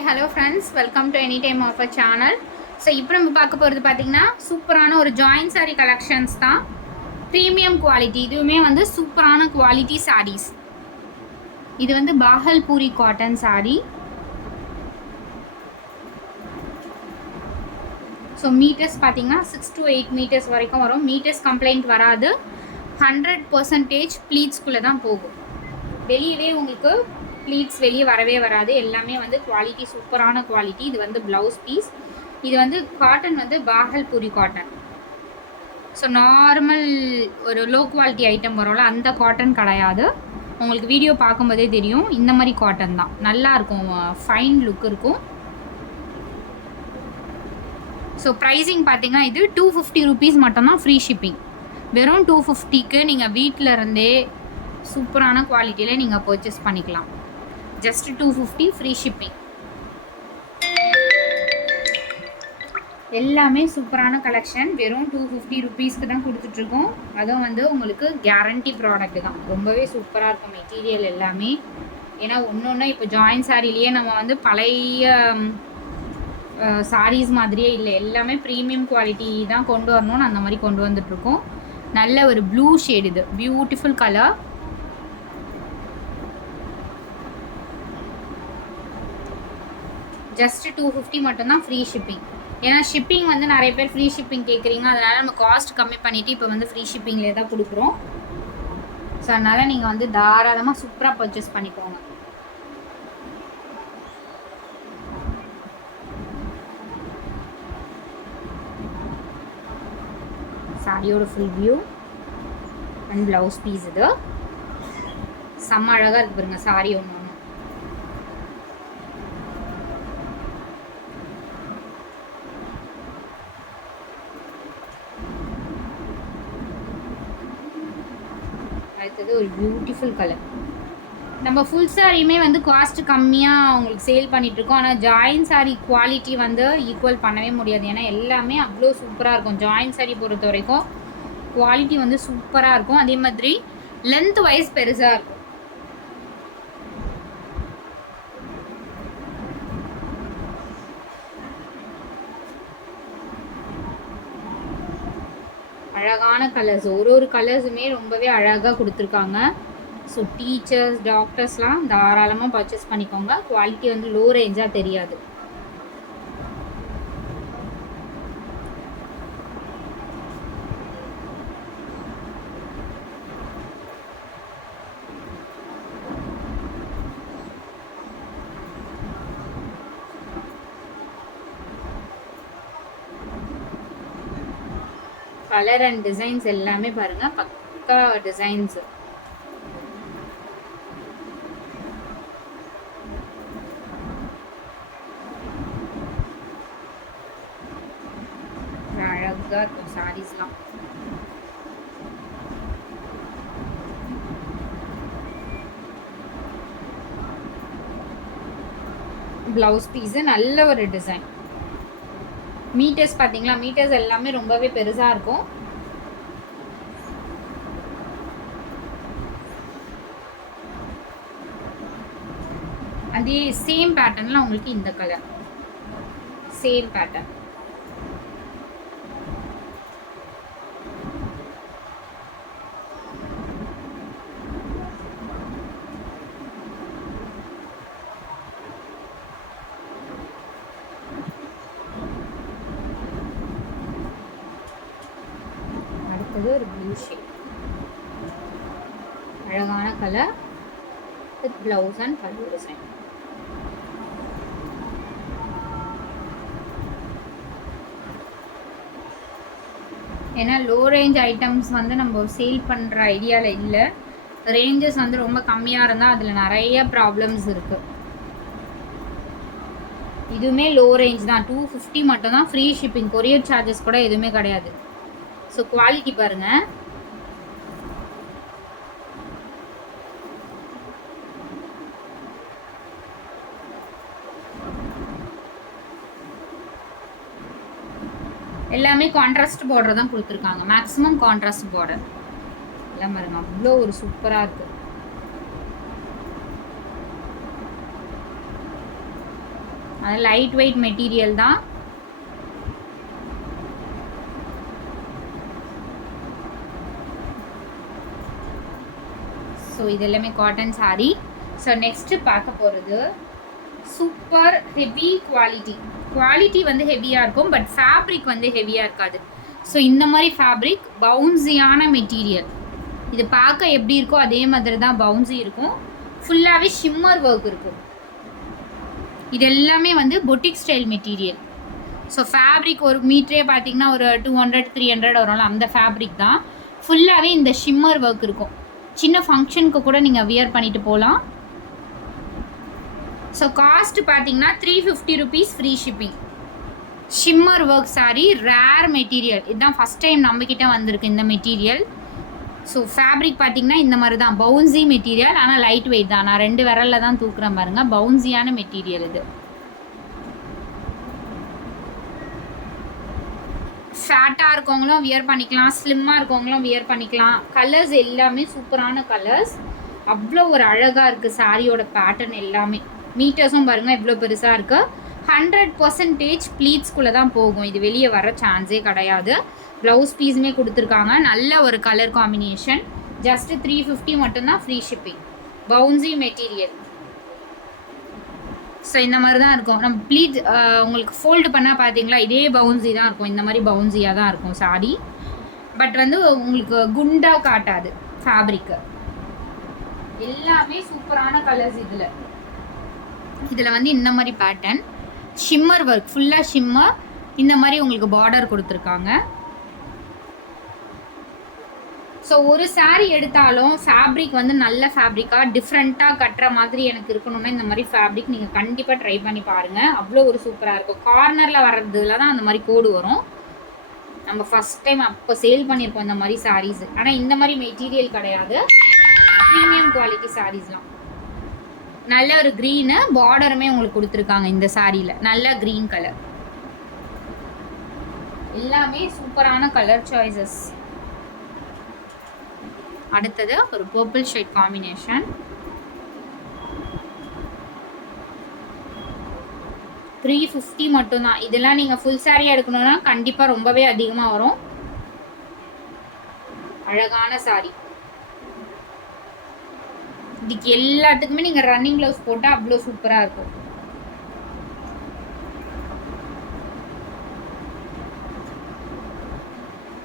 Hi hello friends, welcome to any time of a channel. So இப்போ நம்ம பார்க்க போகிறது பார்த்திங்கன்னா சூப்பரான ஒரு ஜாயின் சாரீ கலெக்ஷன்ஸ் தான். ப்ரீமியம் குவாலிட்டி, இதுவுமே வந்து சூப்பரான குவாலிட்டி சாரீஸ். இது வந்து Bhagalpuri cotton sari. So metres பார்த்திங்கன்னா 6 to 8 மீட்டர்ஸ் வரைக்கும் வரும். மீட்டர்ஸ் கம்ப்ளைண்ட் வராது. 100% ப்ளீட்ஸ்குள்ளே தான் போகும். வெளியவே உங்களுக்கு ப்ளீட்ஸ் வெளியே வரவே வராது. எல்லாமே வந்து குவாலிட்டி சூப்பரான குவாலிட்டி. இது வந்து ப்ளவுஸ் பீஸ். இது வந்து காட்டன் வந்து பாகல்பூரி காட்டன். ஸோ நார்மல் ஒரு லோ குவாலிட்டி ஐட்டம் வரும்ல, அந்த காட்டன் கிடையாது. உங்களுக்கு வீடியோ பார்க்கும்போதே தெரியும், இந்த மாதிரி காட்டன் தான். நல்லாயிருக்கும், ஃபைன் லுக் இருக்கும். ஸோ ப்ரைஸிங் பார்த்தீங்கன்னா இது 250 rupees மட்டும்தான், ஃப்ரீ ஷிப்பிங். வெறும் 250க்கு நீங்கள் வீட்டில் இருந்தே சூப்பரான குவாலிட்டியில் நீங்கள் பர்ச்சேஸ் பண்ணிக்கலாம். Just 250 free shipping. எல்லாமே சூப்பரான கலெக்ஷன். வெறும் 250 rupeesக்கு தான் கொடுத்துட்ருக்கோம். அதுவும் வந்து உங்களுக்கு கேரண்டி ப்ராடக்ட் தான். ரொம்பவே சூப்பராக இருக்கும் மெட்டீரியல் எல்லாமே. ஏன்னா ஒன்று இப்போ ஜாயின் சாரிலேயே நம்ம வந்து பழைய சாரீஸ் மாதிரியே இல்லை, எல்லாமே ப்ரீமியம் குவாலிட்டி தான் கொண்டு வரணும்னு அந்த மாதிரி கொண்டு வந்துட்ருக்கோம். நல்ல ஒரு ப்ளூ ஷேட், இது பியூட்டிஃபுல் கலர். ஜஸ்ட் 250 மட்டும்தான் ஃப்ரீ ஷிப்பிங். ஏன்னா ஷிப்பிங் வந்து நிறைய பேர் ஃப்ரீ ஷிப்பிங் கேட்குறீங்க, அதனால் நம்ம காஸ்ட் கம்மி பண்ணிவிட்டு இப்போ வந்து ஃப்ரீ ஷிப்பிங்லேயே தான் கொடுக்குறோம். ஸோ அதனால் நீங்கள் வந்து தாராளமாக சூப்பராக பர்ச்சேஸ் பண்ணிக்கோங்க. சாரியோட full view and blouse piece. இது செம்ம அழகாக இருக்கு பாருங்க சாரி ஒன்று. அடுத்தது ஒரு பியூட்டிஃபுல் கலர். நம்ம ஃபுல் சாரியுமே வந்து காஸ்ட் கம்மியாக உங்களுக்கு சேல் பண்ணிகிட்ருக்கோம். ஆனால் ஜாயின் சாரீ குவாலிட்டி வந்து ஈக்குவல் பண்ணவே முடியாது. ஏன்னா எல்லாமே அவ்வளோ சூப்பராக இருக்கும். ஜாயின் சாரீ பொறுத்த வரைக்கும் குவாலிட்டி வந்து சூப்பராக இருக்கும். அதே மாதிரி லென்த் வைஸ் பெருசாக இருக்கும். அழகான கலர்ஸ், ஒரு கலர்ஸுமே ரொம்பவே அழகாக கொடுத்துருக்காங்க. ஸோ டீச்சர்ஸ், டாக்டர்ஸ்லாம் தாராளமாக பர்ச்சேஸ் பண்ணிக்கோங்க. குவாலிட்டி வந்து லோ ரேஞ்சாக தெரியாது. கலர் அண்ட் டிசைன்ஸ் எல்லாமே பாருங்க, பக்கா டிசைன்ஸ். அழகா இருக்கும் சாரீஸ்லாம். பிளவுஸ் பீஸ் நல்ல ஒரு டிசைன். மீட்டர்ஸ் பார்த்தீங்களா, மீட்டர்ஸ் எல்லாமே ரொம்பவே பெருசாக இருக்கும். அதே சேம் பேட்டர்னில் உங்களுக்கு இந்த கலர், சேம் பேட்டர்ன். ஒரு ப்ளூ ஷேட், அழகான கலர் வித் பிளவுஸ் அண்ட் பல்லு டிசைன். ஏன்னா லோ ரேஞ்ச் ஐட்டம்ஸ் வந்து நம்ம சேல் பண்ணுற ஐடியாவில் இல்லை. ரேஞ்சஸ் வந்து ரொம்ப கம்மியாக இருந்தால் அதில் நிறைய ப்ராப்ளம்ஸ் இருக்குது. இதுவுமே லோ ரேஞ்ச் தான், 250 மட்டும்தான் ஃப்ரீ ஷிப்பிங். கொரியர் சார்ஜஸ் கூட எதுவுமே கிடையாது. ஸோ குவாலிட்டி பாருங்கள். எல்லாமே கான்ட்ராஸ்ட் பார்டர் தான் கொடுத்துருக்காங்க. மேக்ஸிமம் கான்ட்ராஸ்ட் பார்டர் எல்லாம் பாருங்க, அவ்வளோ ஒரு சூப்பராக இருக்குது. அது லைட் வெயிட் மெட்டீரியல் தான். ஸோ இது எல்லாமே காட்டன் சாரீ. ஸோ நெக்ஸ்ட்டு பார்க்க போகிறது சூப்பர் ஹெவி குவாலிட்டி வந்து ஹெவியாக இருக்கும், பட் ஃபேப்ரிக் வந்து ஹெவியாக இருக்காது. ஸோ இந்த மாதிரி ஃபேப்ரிக் பவுன்ஸியான மெட்டீரியல். இது பார்க்க எப்படி இருக்கோ அதே மாதிரி தான் பவுன்ஸி இருக்கும். ஃபுல்லாகவே ஷிம்மர் ஒர்க் இருக்கும். இது எல்லாமே வந்து boutique style material. So fabric ஒரு மீட்டரே பார்த்தீங்கன்னா ஒரு 200-300 வரும்ல, அந்த ஃபேப்ரிக் தான். ஃபுல்லாகவே இந்த ஷிம்மர் ஒர்க் இருக்கும். சின்ன ஃபங்க்ஷனுக்கு கூட நீங்கள் வியர் பண்ணிட்டு போகலாம். ஸோ காஸ்ட் பார்த்தீங்கன்னா 350 rupees free shipping. Shimmer work sari, rare material. இதுதான் ஃபஸ்ட் டைம் நம்மக்கிட்ட வந்திருக்கு இந்த மெட்டீரியல். ஸோ ஃபேப்ரிக் பார்த்தீங்கன்னா இந்த மாதிரி தான் பவுன்ஸி மெட்டீரியல், ஆனால் லைட் வெயிட் தான். நான் 2 விரலில் தான் தூக்குறேன் பாருங்கள். பவுன்ஸியான மெட்டீரியல் இது. ஃபேட்டாக இருக்கவங்களும் வியர் பண்ணிக்கலாம், ஸ்லிம்மாக இருக்கவங்களும் வியர் பண்ணிக்கலாம். கலர்ஸ் எல்லாமே சூப்பரான கலர்ஸ். அவ்வளோ ஒரு அழகாக இருக்குது சாரியோட பேட்டர்ன் எல்லாமே. மீட்டர்ஸும் பாருங்கள் எவ்வளோ பெருசாக இருக்குது. 100% ப்ளீட்ஸ்குள்ளே தான் போகும். இது வெளியே வர சான்ஸே கிடையாது. ப்ளவுஸ் பீஸுமே கொடுத்துருக்காங்க. நல்ல ஒரு கலர் காம்பினேஷன். ஜஸ்ட்டு 350 மட்டும்தான் ஃப்ரீ ஷிப்பிங். பவுன்ஸி மெட்டீரியல். ஸோ இந்த மாதிரி தான் இருக்கும். நம்ம ப்ளீட் உங்களுக்கு ஃபோல்டு பண்ணால் பார்த்தீங்களா இதே பவுன்ஸி தான் இருக்கும். இந்த மாதிரி பவுன்ஸியாக தான் இருக்கும் சாரி. பட் வந்து உங்களுக்கு குண்டாக காட்டாது ஃபேப்ரிக்கு. எல்லாமே சூப்பரான கலர்ஸ். இதில் வந்து இந்த மாதிரி பேட்டர்ன் ஷிம்மர் ஒர்க், ஃபுல்லாக ஷிம்மர். இந்த மாதிரி உங்களுக்கு பார்டர் கொடுத்துருக்காங்க. ஸோ ஒரு சாரீ எடுத்தாலும் ஃபேப்ரிக் வந்து நல்ல ஃபேப்ரிக்காக டிஃப்ரெண்ட்டாக கட்டுற மாதிரி எனக்கு இருக்கணும்னா இந்த மாதிரி ஃபேப்ரிக் நீங்கள் கண்டிப்பாக ட்ரை பண்ணி பாருங்கள். அவ்வளோ ஒரு சூப்பராக இருக்கும். கார்னரில் வர்றதுல தான் அந்த மாதிரி கோடு வரும். நம்ம ஃபஸ்ட் டைம் அப்போ சேல் பண்ணியிருப்போம் இந்த மாதிரி சாரீஸ். ஆனால் இந்த மாதிரி மெட்டீரியல் கிடையாது. ப்ரீமியம் குவாலிட்டி சாரீஸ்லாம். நல்ல ஒரு க்ரீனு பார்டருமே உங்களுக்கு கொடுத்துருக்காங்க இந்த சாரியில். நல்ல க்ரீன் கலர். எல்லாமே சூப்பரான கலர் சாய்ஸஸ். அடுத்தது ஒரு பர்பிள் ஷேட் காம்பினேஷன். 350 மட்டும்தான். இதெல்லாம் நீங்கள் ஃபுல் சாரியாக எடுக்கணும்னா கண்டிப்பாக ரொம்பவே அதிகமாக வரும். அழகான சாரி. இதுக்கு எல்லாத்துக்குமே நீங்கள் ரன்னிங் க்ளவுஸ் போட்டால் அவ்வளோ சூப்பராக இருக்கும்.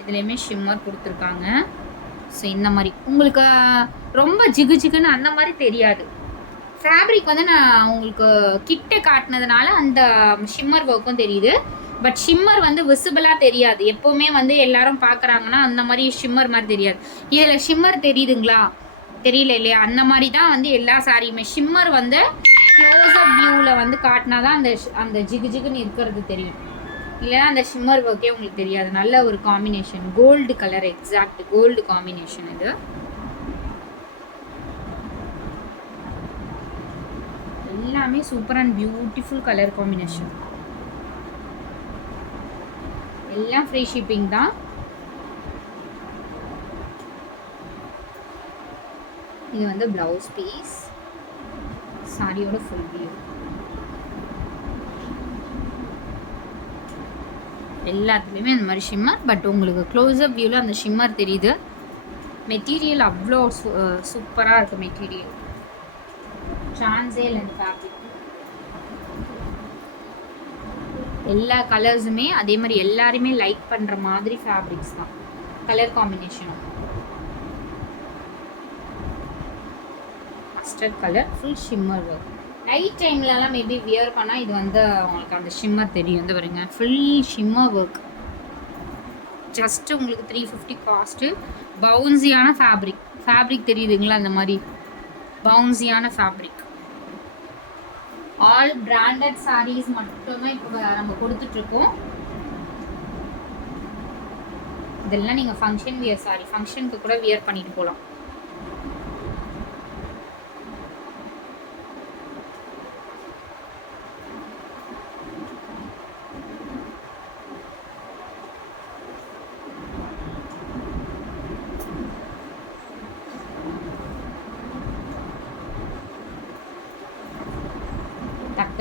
இதுலேயுமே ஷிம்மர் கொடுத்துருக்காங்க. ஸோ இந்த மாதிரி உங்களுக்கு ரொம்ப ஜிகு ஜிகுன்னு அந்த மாதிரி தெரியாது. ஃபேப்ரிக் வந்து நான் உங்களுக்கு கிட்ட காட்டினதுனால அந்த ஷிம்மர் ஒர்க்கும் தெரியுது. பட் ஷிம்மர் வந்து விசிபிளாக தெரியாது. எப்போவுமே வந்து எல்லாரும் பார்க்குறாங்கன்னா அந்த மாதிரி ஷிம்மர் மாதிரி தெரியாது. இதில் ஷிம்மர் தெரியுதுங்களா? தெரியல இல்லையா? அந்த மாதிரி தான் வந்து எல்லா சாரியுமே. ஷிம்மர் வந்து க்ளோஸ்அப் வியூவில் வந்து காட்டினா தான் அந்த ஜிகு ஜிகுன்னு இருக்கிறது தெரியும். இல்லைன்னா அந்த ஷிம்மர் ஒர்க்கே உங்களுக்கு தெரியாது. நல்ல ஒரு combination. Gold colour, exact gold combination இது. எல்லாமே super and beautiful colour combination. எல்லாம் ஃப்ரீ ஷிப்பிங் தான். இது வந்து ப்ளவுஸ் பீஸ். சாரியோட ஃபுல் வியூ. எல்லாத்துலேயுமே இந்த மாதிரி ஷிம்மர். பட் உங்களுக்கு க்ளோஸ்அப் வியூவில் அந்த ஷிம்மர் தெரியுது. மெட்டீரியல் அவ்வளோ சூப்பராக இருக்குது. மெட்டீரியல் சான்ஸே இல்லை. இந்த ஃபேப்ரிக் எல்லா கலர்ஸுமே அதே மாதிரி எல்லாருமே லைக் பண்ணுற மாதிரி ஃபேப்ரிக்ஸ் தான். கலர் காம்பினேஷனும் mustard colour, full shimmer work. Night டைம்லலாம் மேபி வியர் பண்ணால் இது வந்து உங்களுக்கு அந்த ஷிம்மர் தெரியும். வந்து பாருங்க ஃபுல் ஷிம்மர் ஒர்க். ஜஸ்ட்டு உங்களுக்கு 350 காஸ்ட்டு. பவுன்ஸியான ஃபேப்ரிக் தெரியுதுங்களா? அந்த மாதிரி பவுன்ஸியான ஃபேப்ரிக். ஆல் பிராண்டட் சாரீஸ் மட்டும்தான் இப்போ நம்ம கொடுத்துட்ருக்கோம். இதெல்லாம் நீங்கள் ஃபங்க்ஷன் வியர் சாரி, ஃபங்க்ஷனுக்கு கூட வியர் பண்ணிட்டு போகலாம்.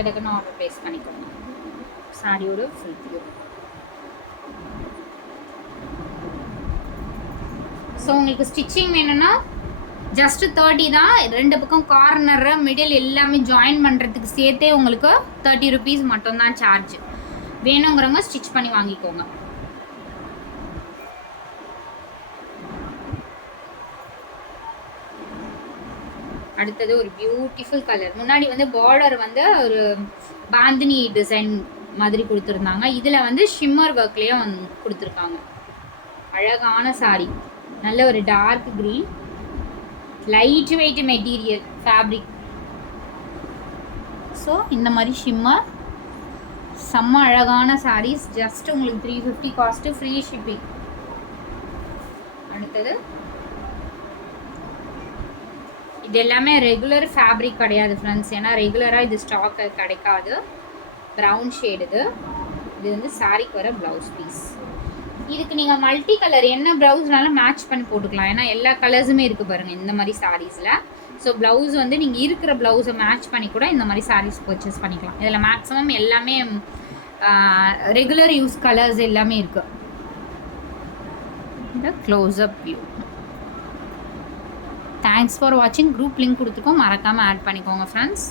டக்கு டக்குன்னு ஆர்டர் ப்ளேஸ் பண்ணிக்கோங்க. சாரியோட ஃபுல் வியூ. ஸோ உங்களுக்கு ஸ்டிச்சிங் வேணும்னா ஜஸ்ட் 30 தான். 2 பக்கம் கார்னர் மிடில் எல்லாமே ஜாயின் பண்ணுறதுக்கு சேர்த்தே உங்களுக்கு 30 ருபீஸ் மட்டும்தான் சார்ஜ். வேணுங்கிறவங்க ஸ்டிச் பண்ணி வாங்கிக்கோங்க. அடுத்தது ஒரு பியூட்டிஃபுல் கலர். முன்னாடி வந்து பார்டர் வந்து ஒரு பாந்தினி டிசைன் மாதிரி கொடுத்துருந்தாங்க. இதில் வந்து ஷிம்மர் ஒர்க்லேயே வந்து கொடுத்துருக்காங்க. அழகான சாரி. நல்ல ஒரு dark green, light weight material fabric. So இந்த மாதிரி ஷிம்மர் செம்ம அழகான சாரீஸ். ஜஸ்ட் உங்களுக்கு 350 காஸ்ட்டு, ஃப்ரீ ஷிப்பிங். அடுத்தது இது எல்லாமே ரெகுலர் ஃபேப்ரிக் கிடையாது ஃப்ரெண்ட்ஸ், ஏன்னா ரெகுலராக இது ஸ்டாக் கிடைக்காது. ப்ரௌன் ஷேடு இது வந்து சாரிக்கு வர ப்ளவுஸ் பீஸ். இதுக்கு நீங்கள் மல்டி கலர் என்ன ப்ளவுஸ்னாலும் மேட்ச் பண்ணி போட்டுக்கலாம், ஏன்னா எல்லா கலர்ஸுமே இருக்குது பாருங்கள் இந்த மாதிரி சாரீஸில். ஸோ ப்ளவுஸ் வந்து நீங்கள் இருக்கிற ப்ளவுஸை மேட்ச் பண்ணி கூட இந்த மாதிரி சாரீஸ் பர்ச்சேஸ் பண்ணிக்கலாம். இதில் மேக்ஸிமம் எல்லாமே ரெகுலர் யூஸ் கலர்ஸ் எல்லாமே இருக்குது. இந்த க்ளோஸ்அப் வியூ. தேங்க்ஸ் ஃபார் வாட்சிங். குரூப் லிங்க் கொடுத்துருக்கோம், மறக்காமல் ஆட் பண்ணிக்கோங்க ஃப்ரெண்ட்ஸ்.